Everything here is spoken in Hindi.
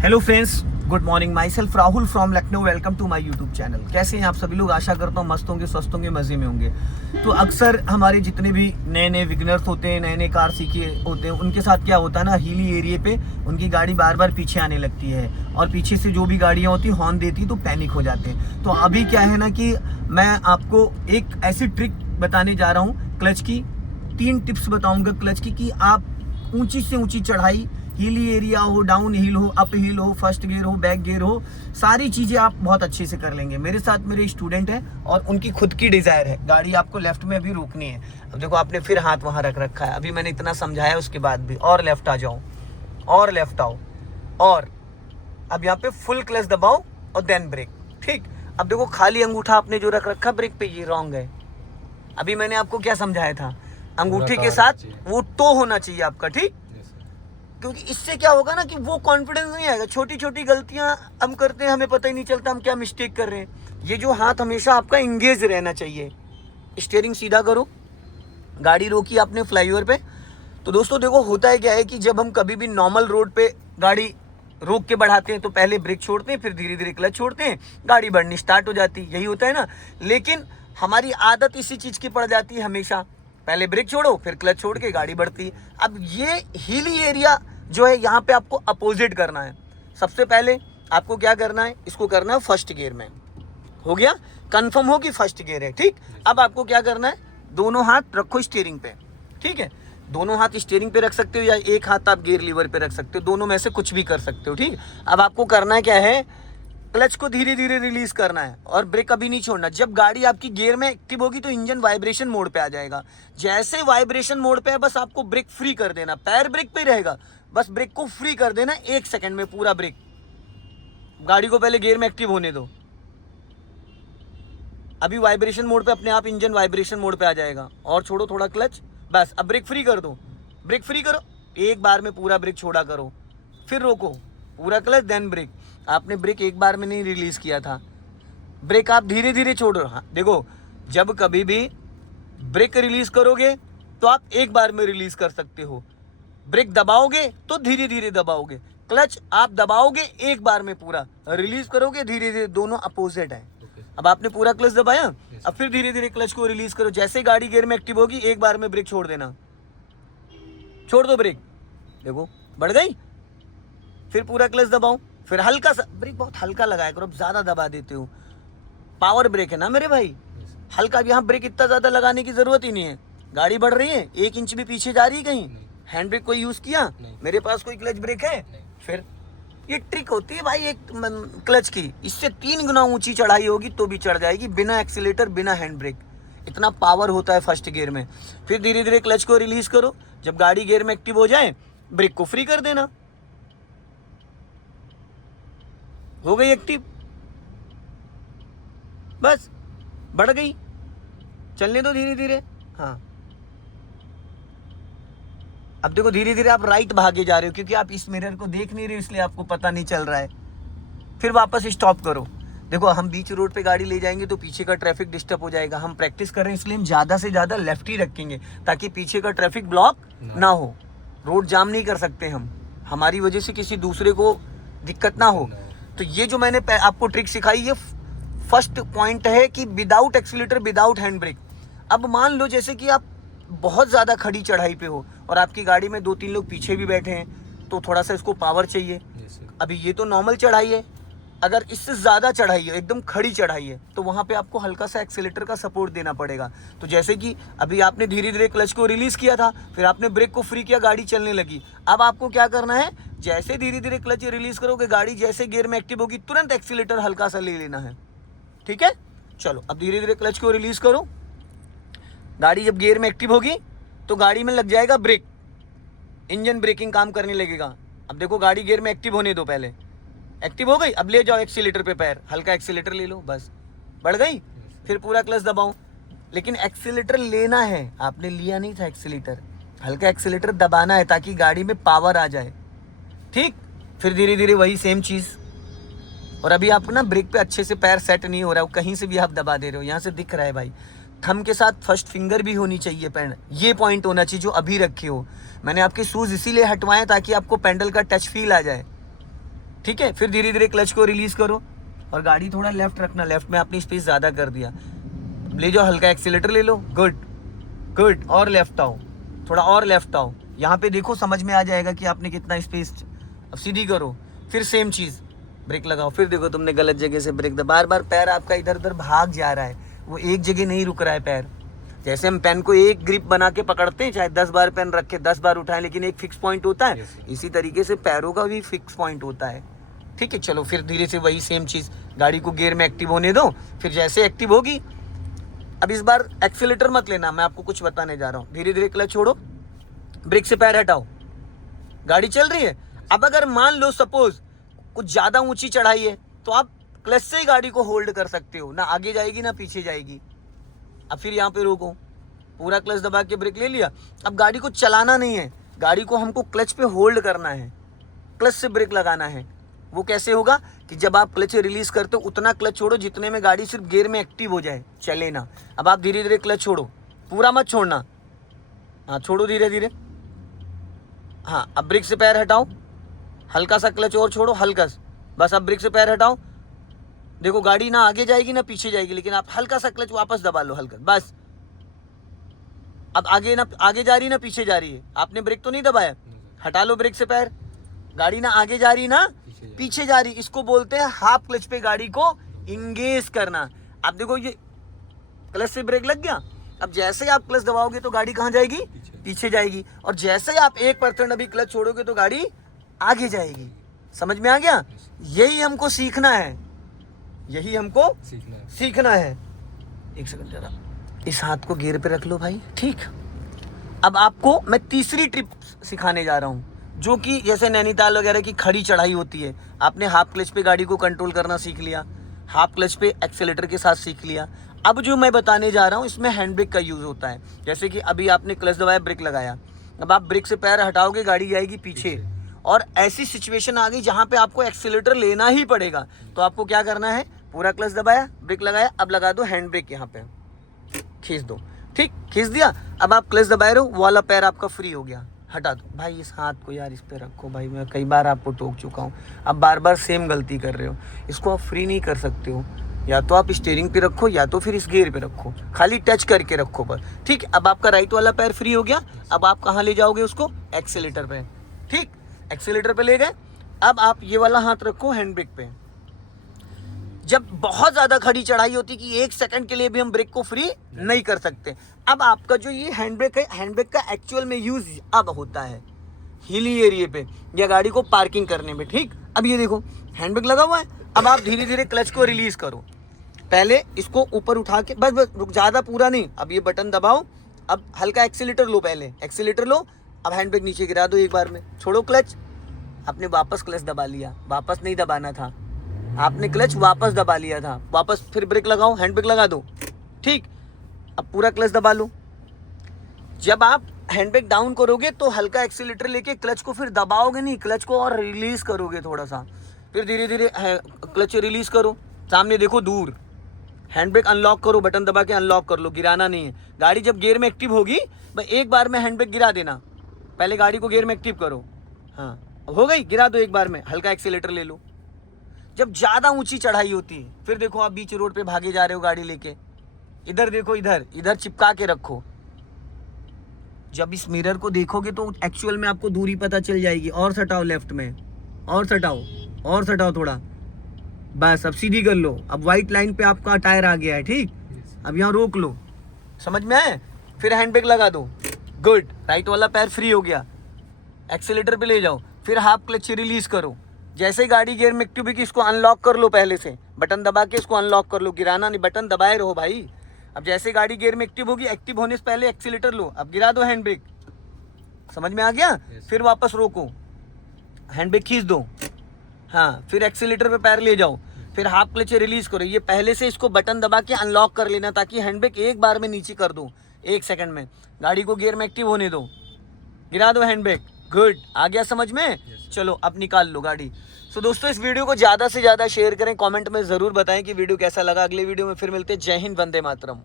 Hello friends, good morning. Myself Rahul from Lucknow. Welcome to my YouTube channel. कैसे हैं आप सभी लोग? आशा करता हूँ मस्त होंगे, स्वस्थ होंगे, मज़े में होंगे। तो अक्सर हमारे जितने भी नए नए बिगिनर्स होते हैं, नए नए कार सीखे होते हैं, उनके साथ क्या होता है ना, हिली एरिया पे उनकी गाड़ी बार बार पीछे आने लगती है और पीछे से जो भी गाड़ियाँ होती हॉर्न देती तो पैनिक हो जाते हैं। तो अभी क्या है ना कि मैं आपको एक ऐसी ट्रिक बताने जा रहा हूँ क्लच की। 3 टिप्स बताऊँगा क्लच की कि आप ऊँची से ऊँची चढ़ाई, हिली एरिया हो, डाउन हिल हो, अप हिल हो, फर्स्ट गियर हो, बैक गियर हो, सारी चीज़ें आप बहुत अच्छे से कर लेंगे। मेरे साथ मेरे स्टूडेंट हैं और उनकी खुद की डिज़ायर है, गाड़ी आपको लेफ्ट में अभी रोकनी है। अब देखो आपने फिर हाथ वहाँ रख रखा है, अभी मैंने इतना समझाया उसके बाद भी, और लेफ्ट आ जाओ, और लेफ्ट आओ, और अब यहाँ पे फुल क्लच दबाओ और देन ब्रेक। ठीक, अब देखो खाली अंगूठा आपने जो रख रखा ब्रेक पे, ये रॉन्ग है। अभी मैंने आपको क्या समझाया था, अंगूठे के साथ वो टो होना चाहिए आपका। ठीक, क्योंकि इससे क्या होगा ना कि वो कॉन्फिडेंस नहीं आएगा। छोटी छोटी गलतियां हम करते हैं, हमें पता ही नहीं चलता हम क्या मिस्टेक कर रहे हैं। ये जो हाथ हमेशा आपका इंगेज रहना चाहिए। स्टीयरिंग सीधा करो, गाड़ी रोकी आपने फ्लाईओवर पे। तो दोस्तों देखो होता है क्या है कि जब हम कभी भी नॉर्मल रोड पे गाड़ी रोक के बढ़ाते हैं तो पहले ब्रेक छोड़ते हैं, फिर धीरे धीरे क्लच छोड़ते हैं, गाड़ी बढ़नी स्टार्ट हो जाती है, यही होता है ना। लेकिन हमारी आदत इसी चीज की पड़ जाती है, हमेशा पहले ब्रेक छोड़ो फिर क्लच छोड़ के गाड़ी बढ़ती है। अब ये हिली एरिया जो है, यहाँ पे आपको अपोजिट करना है। सबसे पहले आपको क्या करना है, इसको करना है फर्स्ट गियर में। हो गया, कंफर्म हो कि फर्स्ट गियर है। ठीक, अब आपको क्या करना है, दोनों हाथ रखो स्टीयरिंग पे। ठीक है, दोनों हाथ स्टीयरिंग पे रख सकते हो या एक हाथ आप गियर लीवर पे रख सकते हो, दोनों में से कुछ भी कर सकते हो। ठीक, अब आपको करना क्या है, क्लच को धीरे धीरे रिलीज करना है और ब्रेक कभी नहीं छोड़ना। जब गाड़ी आपकी गियर में एक्टिव होगी तो इंजन वाइब्रेशन मोड पे आ जाएगा। जैसे वाइब्रेशन मोड पे है, बस आपको ब्रेक फ्री कर देना, पैर ब्रेक पे रहेगा, बस ब्रेक को फ्री कर देना 1 सेकंड में पूरा ब्रेक। गाड़ी को पहले गियर में एक्टिव होने दो, अभी वाइब्रेशन मोड पे अपने आप इंजन वाइब्रेशन मोड पे आ जाएगा। और छोड़ो थोड़ा क्लच, बस अब ब्रेक फ्री कर दो। ब्रेक फ्री करो, एक बार में पूरा ब्रेक छोड़ा करो, फिर रोको, पूरा क्लच देन ब्रेक। आपने ब्रेक एक बार में नहीं रिलीज किया था, ब्रेक आप धीरे धीरे छोड़ो। हाँ देखो, जब कभी भी ब्रेक रिलीज करोगे तो आप एक बार में रिलीज कर सकते हो, ब्रेक दबाओगे तो धीरे धीरे दबाओगे। क्लच आप दबाओगे एक बार में, पूरा रिलीज करोगे धीरे धीरे, दोनों अपोजिट है। अब आपने पूरा क्लच दबाया, अब फिर धीरे धीरे क्लच को रिलीज करो। जैसे गाड़ी गियर में एक्टिव होगी एक बार में ब्रेक छोड़ देना, छोड़ दो ब्रेक, देखो बढ़ गई। फिर पूरा क्लच दबाओ, फिर हल्का सा ब्रेक, बहुत हल्का लगाया करो, ज्यादा दबा देते हो। पावर ब्रेक है ना मेरे भाई, हल्का। यहाँ ब्रेक इतना ज्यादा लगाने की जरूरत ही नहीं है। गाड़ी बढ़ रही है, 1 इंच भी पीछे जा रही है कहीं, हैंड ब्रेक कोई यूज किया? मेरे पास कोई क्लच ब्रेक है? फिर ये ट्रिक होती है भाई एक क्लच की। इससे 3 गुना ऊंची चढ़ाई होगी तो भी चढ़ जाएगी, बिना एक्सीलेटर बिना हैंड ब्रेक। इतना पावर होता है फर्स्ट गियर में। फिर धीरे धीरे क्लच को रिलीज करो, जब गाड़ी गियर में एक्टिव हो जाए ब्रेक को फ्री कर देना, हो गई एक्टिव, बस बढ़ गई। चलने दो धीरे धीरे। हाँ, अब देखो धीरे धीरे आप राइट भागे जा रहे हो क्योंकि आप इस मिरर को देख नहीं रहे हो, इसलिए आपको पता नहीं चल रहा है। फिर वापस स्टॉप करो। देखो हम बीच रोड पे गाड़ी ले जाएंगे तो पीछे का ट्रैफिक डिस्टर्ब हो जाएगा। हम प्रैक्टिस कर रहे हैं इसलिए हम ज़्यादा से ज़्यादा लेफ्ट ही रखेंगे ताकि पीछे का ट्रैफिक ब्लॉक ना हो। रोड जाम नहीं कर सकते हम, हमारी वजह से किसी दूसरे को दिक्कत ना हो। तो ये जो मैंने आपको ट्रिक सिखाई, ये फर्स्ट पॉइंट है कि without accelerator without hand brake. अब मान लो जैसे कि आप बहुत ज़्यादा खड़ी चढ़ाई पे हो और आपकी गाड़ी में 2-3 लोग पीछे भी बैठे हैं, तो थोड़ा सा इसको पावर चाहिए। अभी ये तो नॉर्मल चढ़ाई है, अगर इससे ज़्यादा चढ़ाई है, एकदम खड़ी चढ़ाई है, तो वहाँ पे आपको हल्का सा एक्सीलेटर का सपोर्ट देना पड़ेगा। तो जैसे कि अभी आपने धीरे धीरे क्लच को रिलीज़ किया था, फिर आपने ब्रेक को फ्री किया, गाड़ी चलने लगी। अब आपको क्या करना है, जैसे धीरे धीरे क्लच रिलीज़ करोगे, गाड़ी जैसे गियर में एक्टिव होगी तुरंत एक्सीलेटर हल्का सा ले लेना है। ठीक है, चलो अब धीरे धीरे क्लच को रिलीज़ करो। गाड़ी जब गियर में एक्टिव होगी तो गाड़ी में लग जाएगा ब्रेक, इंजन ब्रेकिंग काम करने लगेगा। अब देखो गाड़ी गियर में एक्टिव होने दो, पहले एक्टिव हो गई, अब ले जाओ एक्सीलेटर पे पैर, हल्का एक्सीलेटर ले लो, बस बढ़ गई। फिर पूरा क्लच दबाओ, लेकिन एक्सीलेटर लेना है, आपने लिया नहीं था एक्सीलेटर, हल्का एक्सीलेटर दबाना है ताकि गाड़ी में पावर आ जाए। ठीक, फिर धीरे धीरे वही सेम चीज़। और अभी आप ना ब्रेक पे अच्छे से पैर सेट नहीं हो रहा है, कहीं से भी आप दबा दे रहे हो, यहाँ से दिख रहा है भाई। थंब के साथ फर्स्ट फिंगर भी होनी चाहिए पैर, ये पॉइंट होना चाहिए जो अभी रखे हो। मैंने आपके शूज़ इसीलिए हटवाए ताकि आपको पैडल का टच फील आ जाए। ठीक है। फिर धीरे धीरे क्लच को रिलीज करो और गाड़ी थोड़ा लेफ्ट रखना, लेफ्ट में आपने स्पेस ज़्यादा कर दिया, ले जाओ हल्का एक्सीलेटर ले लो, गुड गुड, और लेफ्ट आओ, थोड़ा और लेफ्ट आओ, यहाँ पे देखो समझ में आ जाएगा कि आपने कितना स्पेस। अब सीधी करो, फिर सेम चीज़, ब्रेक लगाओ, फिर देखो तुमने गलत जगह से ब्रेक, बार बार पैर आपका इधर उधर भाग जा रहा है, वो एक जगह नहीं रुक रहा है पैर। जैसे हम पेन को एक ग्रिप बना के पकड़ते हैं, चाहे 10 बार पेन रख के 10 बार उठाएं, लेकिन एक फिक्स पॉइंट होता है, इसी तरीके से पैरों का भी फिक्स पॉइंट होता है, ठीक है। चलो फिर धीरे से वही सेम चीज़, गाड़ी को गियर में एक्टिव होने दो, फिर जैसे एक्टिव होगी, अब इस बार एक्सीलेटर मत लेना, मैं आपको कुछ बताने जा रहा हूँ। धीरे धीरे क्लच छोड़ो, ब्रेक से पैर हटाओ, गाड़ी चल रही है। अब अगर मान लो सपोज कुछ ज़्यादा ऊंची चढ़ाई है, तो आप क्लच से ही गाड़ी को होल्ड कर सकते हो, ना आगे जाएगी ना पीछे जाएगी। अब फिर यहाँ पे रोको, पूरा क्लच दबा के ब्रेक ले लिया। अब गाड़ी को चलाना नहीं है, गाड़ी को हमको क्लच पे होल्ड करना है, क्लच से ब्रेक लगाना है। वो कैसे होगा कि जब आप क्लच रिलीज करते हो उतना क्लच छोड़ो जितने में गाड़ी सिर्फ गियर में एक्टिव हो जाए, चले ना। अब आप धीरे धीरे क्लच छोड़ो, पूरा मत छोड़ना, हाँ छोड़ो धीरे धीरे, हाँ। अब ब्रेक से पैर हटाओ, हल्का सा क्लच और छोड़ो, हल्का सा, बस। अब ब्रेक से पैर हटाओ, देखो गाड़ी ना आगे जाएगी ना पीछे जाएगी, लेकिन आप हल्का सा क्लच वापस दबा लो, हल्का, बस। अब आगे ना आगे जा रही ना पीछे जा रही है, आपने ब्रेक तो नहीं दबाया, हटा लो ब्रेक से पैर, गाड़ी ना आगे जा रही ना पीछे जा रही, इसको बोलते हैं हाफ क्लच पे गाड़ी को इंगेज करना। अब देखो ये क्लच से ब्रेक लग गया, अब जैसे आप क्लच दबाओगे तो गाड़ी कहाँ जाएगी, पीछे जाएगी, और जैसे आप 1% अभी क्लच छोड़ोगे तो गाड़ी आगे जाएगी। समझ में आ गया? यही हमको सीखना है, यही हमको सीखना है। एक सेकंड जरा, इस हाथ को गियर पे रख लो भाई, ठीक। अब आपको मैं तीसरी ट्रिप सिखाने जा रहा हूँ, जो कि जैसे नैनीताल वगैरह की खड़ी चढ़ाई होती है, आपने हाफ क्लच पे गाड़ी को कंट्रोल करना सीख लिया, हाफ क्लच पे एक्सेलेटर के साथ सीख लिया। अब जो मैं बताने जा रहा हूँ इसमें हैंड ब्रेक का यूज़ होता है। जैसे कि अभी आपने क्लच दबाया, ब्रेक लगाया, अब आप ब्रेक से पैर हटाओगे, गाड़ी जाएगी पीछे, और ऐसी सिचुएशन आ गई जहाँ पे आपको एक्सेलेटर लेना ही पड़ेगा, तो आपको क्या करना है, पूरा क्लच दबाया, ब्रेक लगाया, अब लगा दो हैंड ब्रेक, यहाँ पे खींच दो, ठीक, खींच दिया। अब आप क्लच दबाए रहो, वो वाला पैर आपका फ्री हो गया, हटा दो भाई। इस हाथ को यार इस पे रखो भाई, मैं कई बार आपको टोक चुका हूँ, अब बार बार सेम गलती कर रहे हो। इसको आप फ्री नहीं कर सकते हो, या तो आप स्टीयरिंग पे रखो या तो फिर इस गियर पे रखो, खाली टच करके रखो बस, ठीक। अब आपका राइट वाला पैर फ्री हो गया, अब आप कहाँ ले जाओगे उसको, एक्सीलेटर पे, ठीक, एक्सीलेटर पे ले गए। अब आप ये वाला हाथ रखो हैंड ब्रेक पे। जब बहुत ज़्यादा खड़ी चढ़ाई होती कि 1 सेकंड के लिए भी हम ब्रेक को फ्री नहीं कर सकते, अब आपका जो ये हैंड ब्रेक है, हैंड ब्रेक का एक्चुअल में यूज़ अब होता है हिली एरिया पे या गाड़ी को पार्किंग करने में, ठीक। अब ये देखो हैंड ब्रेक लगा हुआ है, अब आप धीरे धीरे क्लच को रिलीज़ करो, पहले इसको ऊपर उठा के, बस बस रुक, ज़्यादा पूरा नहीं। अब ये बटन दबाओ, अब हल्का एक्सीलेटर लो, पहले एक्सीलेटर लो, अब हैंड ब्रेक नीचे गिरा दो एक बार में, छोड़ो क्लच, आपने वापस क्लच दबा लिया, वापस नहीं दबाना था, आपने क्लच वापस दबा लिया था, वापस फिर ब्रेक लगाओ, हैंड ब्रेक लगा दो, ठीक। अब पूरा क्लच दबा लो। जब आप हैंड ब्रेक डाउन करोगे तो हल्का एक्सीलेटर लेके क्लच को फिर दबाओगे नहीं, क्लच को और रिलीज करोगे थोड़ा सा, फिर धीरे धीरे क्लच रिलीज करो, सामने देखो दूर, हैंड ब्रेक अनलॉक करो, बटन दबा के अनलॉक कर लो, गिराना नहीं है। गाड़ी जब गियर में एक्टिव होगी एक बार में हैंड ब्रेक गिरा देना, पहले गाड़ी को गियर में एक्टिव करो, हाँ हो गई, गिरा दो एक बार में, हल्का एक्सीलेटर ले लो। जब ज़्यादा ऊंची चढ़ाई होती है, फिर देखो आप बीच रोड पे भागे जा रहे हो गाड़ी लेके, इधर देखो, इधर इधर चिपका के रखो। जब इस मिरर को देखोगे तो एक्चुअल में आपको दूरी पता चल जाएगी। और सटाओ लेफ्ट में, और सटाओ, और सटाओ थोड़ा, बस। अब सीधी कर लो, अब वाइट लाइन पे आपका टायर आ गया है, ठीक। अब यहाँ रोक लो, समझ में आए, फिर हैंड ब्रेक लगा दो, गुड, राइट वाला पैर फ्री हो गया, एक्सीलेटर पे ले जाओ, फिर हाफ क्लच रिलीज करो। जैसे ही गाड़ी गियर में एक्टिव होगी इसको अनलॉक कर लो, पहले से बटन दबा के इसको अनलॉक कर लो, गिराना नहीं, बटन दबाए रहो भाई। अब जैसे गाड़ी गियर में एक्टिव होगी, एक्टिव होने से पहले एक्सीलेटर लो, अब गिरा दो हैंड ब्रेक, समझ में आ गया। फिर वापस रोको, हैंड ब्रेक खींच दो, हाँ, फिर एक्सीलेटर पे पैर ले जाओ, फिर हाफ क्लच रिलीज करो। ये पहले से इसको बटन दबा के अनलॉक कर लेना, ताकि हैंड ब्रेक एक बार में नीचे कर दो 1 सेकंड में, गाड़ी को गियर में एक्टिव होने दो, गिरा दो हैंड ब्रेक, गुड, आ गया समझ में। चलो अब निकाल लो गाड़ी। सो दोस्तों, इस वीडियो को ज़्यादा से ज़्यादा शेयर करें, कमेंट में ज़रूर बताएं कि वीडियो कैसा लगा। अगले वीडियो में फिर मिलते हैं। जय हिंद, वंदे मातरम।